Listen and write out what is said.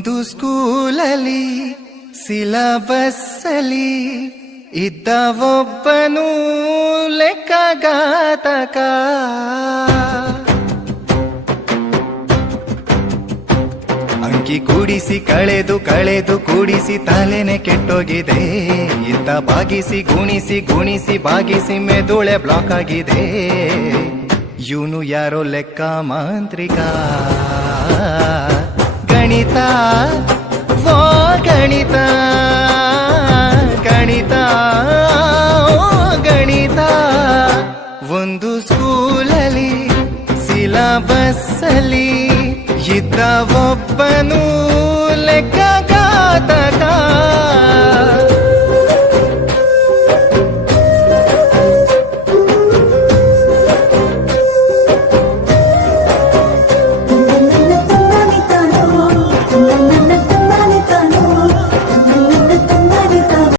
ಒಂದು ಸ್ಕೂಲಲ್ಲಿ ಸಿಲಬಸ್ಸಲ್ಲಿ ಇದ್ದ ಒಬ್ಬನು ಲೆಕ್ಕಗಾತಕ. ಅಂಕಿ ಕೂಡಿಸಿ ಕಳೆದು ಕಳೆದು ಕೂಡಿಸಿ ತಲೆನೆ ಕೆಟ್ಟೋಗಿದೆ. ಇದ್ದ ಬಾಗಿಸಿ ಗುಣಿಸಿ ಗುಣಿಸಿ ಬಾಗಿಸಿ ಮೆದುಳೆ ಬ್ಲಾಕ್ ಆಗಿದೆ. ಇವನು ಯಾರೋ ಲೆಕ್ಕ ಮಾಂತ್ರಿಕ. ಗಣಿತ ಓ ಗಣಿತ ಗಣಿತ ಓ ಗಣಿತ. ಒಂದು ಸ್ಕೂಲಲ್ಲಿ ಸಿಲಬಸ್ಸಲ್ಲಿ ಇದ್ದ ಒಬ್ಬನು